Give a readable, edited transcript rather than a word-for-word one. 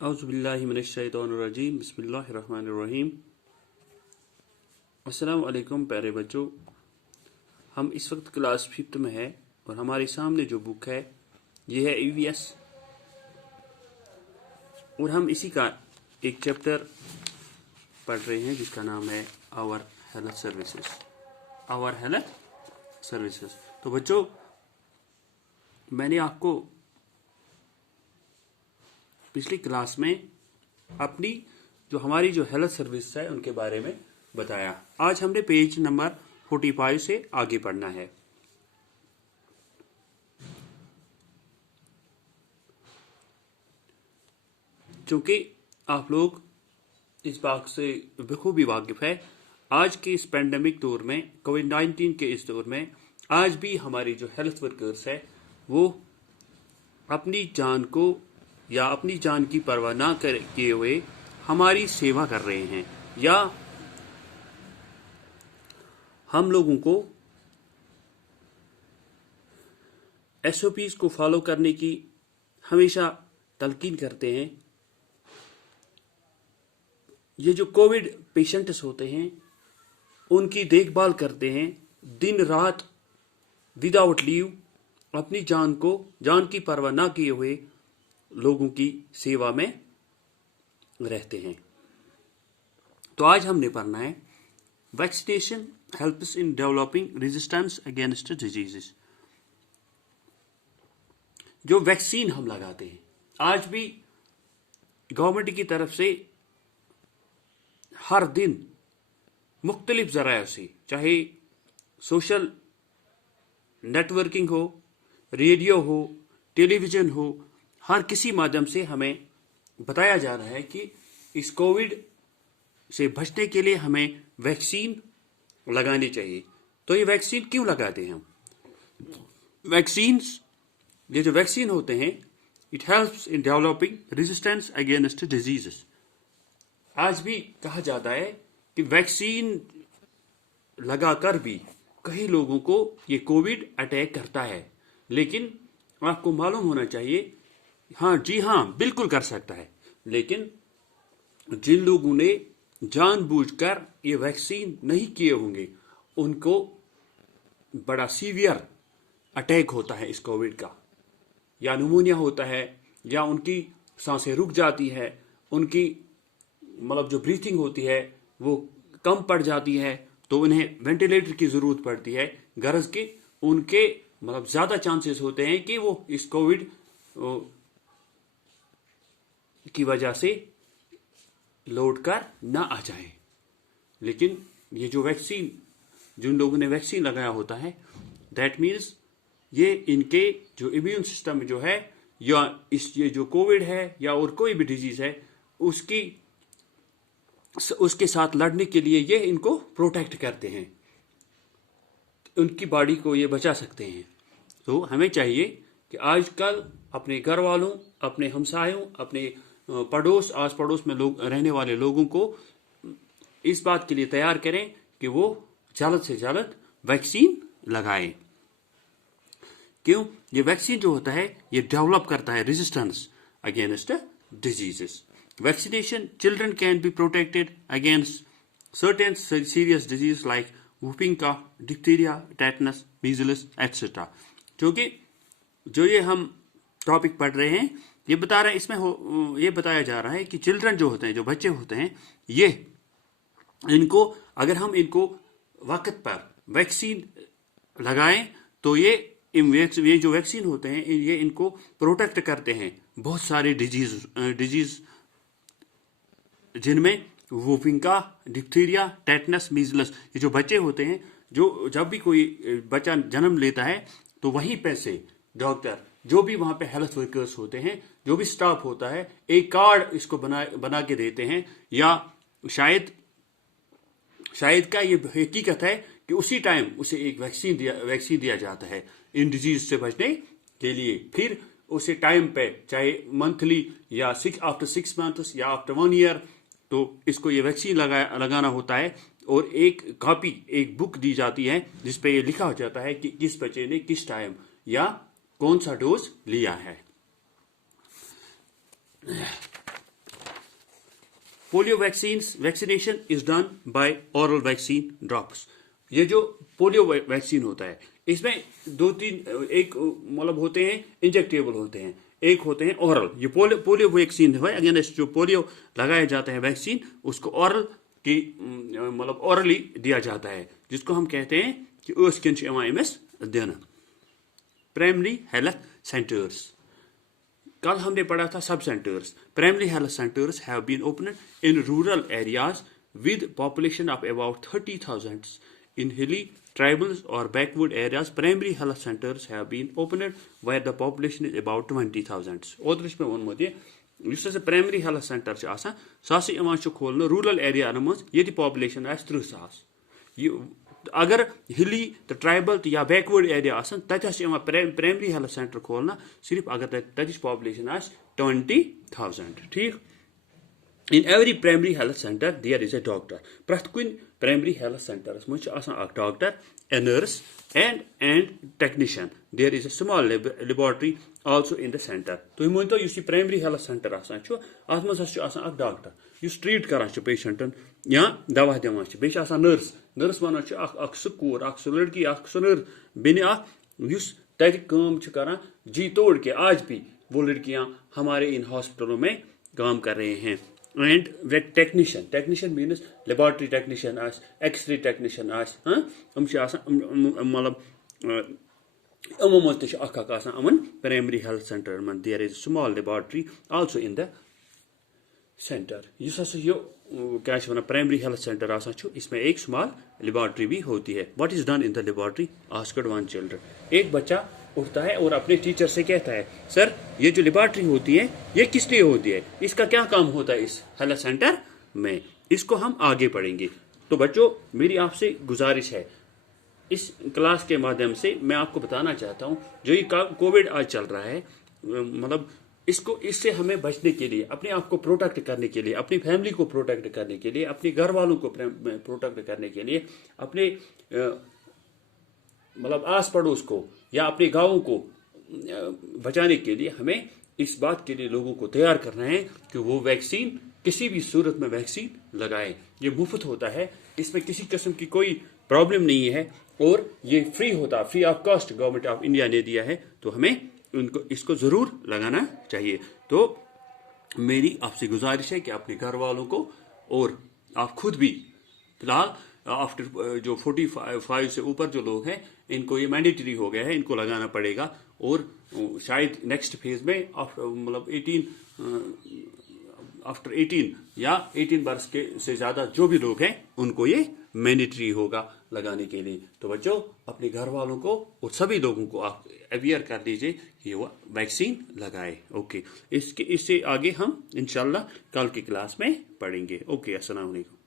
औज़ुबिल्लाहि मिनश्शैतानिर्रजीम बिस्मिल्लाहिर्रहमानिर्रहीम। अस्सलाम वालेकुम प्यारे बच्चों, हम इस वक्त क्लास 5th में है और हमारे सामने जो बुक है ये है EVS और हम इसी का एक चैप्टर पढ़ रहे हैं जिसका नाम है आवर हेल्थ सर्विसेज। तो बच्चों, मैंने आपको पिछली क्लास में अपनी जो हमारी जो हेल्थ सर्विस है उनके बारे में बताया। आज हमने पेज नंबर 45 से आगे पढ़ना है। क्योंकि आप लोग इस बात से बखूबी वाकिफ है, आज के इस पेंडेमिक दौर में, कोविड-19 के इस दौर में आज भी हमारी जो हेल्थ वर्कर्स है वो अपनी जान को या अपनी जान की परवाह ना किए हुए हमारी सेवा कर रहे हैं, या हम लोगों को SOPs को फॉलो करने की हमेशा तलकीन करते हैं। ये जो कोविड पेशेंट्स होते हैं उनकी देखभाल करते हैं, दिन रात विदाउट लीव अपनी जान की परवाह ना किए हुए लोगों की सेवा में रहते हैं। तो आज हमने पढ़ना है vaccination helps in developing resistance against diseases. जो वैक्सीन हम लगाते हैं, आज भी गवर्नमेंट की तरफ से हर दिन मुख्तलिफ ज़राए से, चाहे सोशल नेटवर्किंग हो, रेडियो हो, टेलीविज़न हो, हर किसी माध्यम से हमें बताया जा रहा है कि इस कोविड से बचने के लिए हमें वैक्सीन लगानी चाहिए। तो ये वैक्सीन क्यों लगाते हैं हम? ये जो वैक्सीन होते हैं, it helps in developing resistance against diseases. आज भी कहा जाता है कि वैक्सीन लगाकर भी कई लोगों को ये कोविड अटैक करता है, लेकिन आपको मालूम होना चाहिए, हाँ, बिल्कुल कर सकता है, लेकिन जिन लोगों ने जानबूझकर ये वैक्सीन नहीं किए होंगे उनको बड़ा सीवियर अटैक होता है इस कोविड का, या निमोनिया होता है, या उनकी सांसें रुक जाती है, उनकी जो ब्रीथिंग होती है वो कम पड़ जाती है, तो उन्हें वेंटिलेटर की ज़रूरत पड़ती है। गरज के उनके ज़्यादा चांसेस होते हैं कि वो इस कोविड की वजह से लौट कर ना आ जाए। लेकिन ये जो वैक्सीन, जिन लोगों ने वैक्सीन लगाया होता है, दैट मीन्स ये इनके जो इम्यून सिस्टम जो है, या ये जो कोविड है या और कोई भी डिजीज है, उसके साथ लड़ने के लिए ये इनको प्रोटेक्ट करते हैं, उनकी बॉडी को ये बचा सकते हैं। तो हमें चाहिए कि आजकल अपने घर वालों, अपने हमसायों, अपने आस पड़ोस में रहने वाले लोगों को इस बात के लिए तैयार करें कि वो जल्द से जल्द वैक्सीन लगाएं। क्यों? ये वैक्सीन जो होता है ये डेवलप करता है resistance against diseases. Vaccination, children can be protected against certain serious diseases like whooping cough, diphtheria, tetanus, measles, etc. क्योंकि जो ये हम टॉपिक पढ़ रहे हैं, ये बता रहे हैं, इसमें ये बताया जा रहा है कि चिल्ड्रन जो होते हैं, जो बच्चे होते हैं, अगर हम इनको वक्त पर वैक्सीन लगाएं तो ये जो वैक्सीन होते हैं ये इनको प्रोटेक्ट करते हैं बहुत सारे डिजीज जिनमें वूपिंग का, डिप्थीरिया, टेटनस, मीजल्स। ये जो बच्चे होते हैं, जो जब भी कोई बच्चा जन्म लेता है तो वहीं पे से डॉक्टर, जो भी वहां पे हेल्थ वर्कर्स होते हैं, जो भी स्टाफ होता है, एक कार्ड इसको बना के देते हैं, या शायद का ये हकीकत है कि उसी टाइम उसे एक वैक्सीन दिया जाता है इन डिजीज से बचने के लिए। फिर उसे टाइम पे, चाहे मंथली या आफ्टर 6 मंथ्स या आफ्टर 1 ईयर, तो इसको ये वैक्सीन लगाना होता है। और एक बुक दी जाती है जिसपे ये लिखा हो जाता है कि किस बच्चे ने किस टाइम या कौन सा डोज लिया है। Polio vaccination is done by oral vaccine drops. ये जो पोलियो वैक्सीन होता है इसमें दो तीन एक मतलब होते हैं इंजेक्टेबल होते हैं, एक होते हैं ओरल। ये पोलियो वैक्सीन है अगेंस्ट जो पोलियो लगाया जाता है वैक्सीन, उसको ओरल की मतलब ओरली दिया जाता है, जिसको हम कहते हैं कि ओस्किन एमएस देना। प्राइमरी हेल्थ सेंटर्स, कल हमने पढ़ा था sub centres. Primary health centres have been opened in rural areas with population of about 30,000 in hilly tribals or backward areas. Primary health centers have been opened where the population is about 20,000. ओतरिश में वोनमुत ये use हसा primary health centre छ आसान सासी इमान छ खोलनो rural area मज येति population आस 30,000। ये अगर हिली तो ट्राइबल तो या बैकवर्ड एरिया आसान तत छ इमान प्राइमरी हेल्थ सेंटर खोलना सिर्फ अगर ततिश पॉपुलेशन आस 20,000। ठीक। In every primary health center there is a doctor. Prat kun primary health centers muz asan ak doctor, a nurse and technician. There is a small laboratory also in the center. To imonto yus primary health center asan chu atmas chu asan ak doctor yus treat karan chu patientan ya dawa devan chu be asan nurse wanan chu ak sukur ak sulki ak sunur bini ak yus tat काम chu karan जी तोड़ के आज भी वो लड़कियां हमारे इन हॉस्पिटलों में काम कर रहे हैं। And technician means laboratory technician as x-ray technician as primary health center man there is small laboratory also in the center। Primary health centre आसान छु इसमें एक स्मॉल लेबोरेटरी भी होती है। What is done in the laboratory? Asked one children. एक बच्चा उठता है और अपने टीचर से कहता है सर ये जो लेबोरेटरी होती है ये किस लिए होती है, इसका क्या काम होता है इस हेल्थ सेंटर में, इसको हम आगे पढ़ेंगे। तो बच्चों मेरी आपसे गुजारिश है इस क्लास के माध्यम से मैं आपको बताना चाहता हूँ जो ये कोविड आज चल रहा है मतलब इससे हमें बचने के लिए, अपने आप को प्रोटेक्ट करने के लिए, अपनी फैमिली को प्रोटेक्ट करने के लिए, अपने घर वालों को प्रोटेक्ट करने के लिए, अपने मतलब आस पड़ोस को या अपने गांवों को बचाने के लिए हमें इस बात के लिए लोगों को तैयार करना है कि वो वैक्सीन किसी भी सूरत में वैक्सीन लगाएं। ये मुफ्त होता है, इसमें किसी किस्म की कोई प्रॉब्लम नहीं है और ये फ्री होता, free of cost government of India ने दिया है, तो हमें उनको इसको ज़रूर लगाना चाहिए। तो मेरी आपसे गुजारिश है कि अपने घर वालों को और आप खुद भी फिलहाल आफ्टर जो 45 से ऊपर जो लोग हैं इनको ये मैंडेटरी हो गया है, इनको लगाना पड़ेगा और शायद नेक्स्ट फेज में मतलब 18 या 18 वर्ष के से ज़्यादा जो भी लोग हैं उनको ये मैंडेटरी होगा लगाने के लिए। तो बच्चों अपने घर वालों को और सभी लोगों को आप अवेयर कर दीजिए कि वो वैक्सीन लगाए। ओके, इससे आगे हम इंशाल्लाह कल की क्लास में पढ़ेंगे। ओके, अस्सलाम वालेकुम।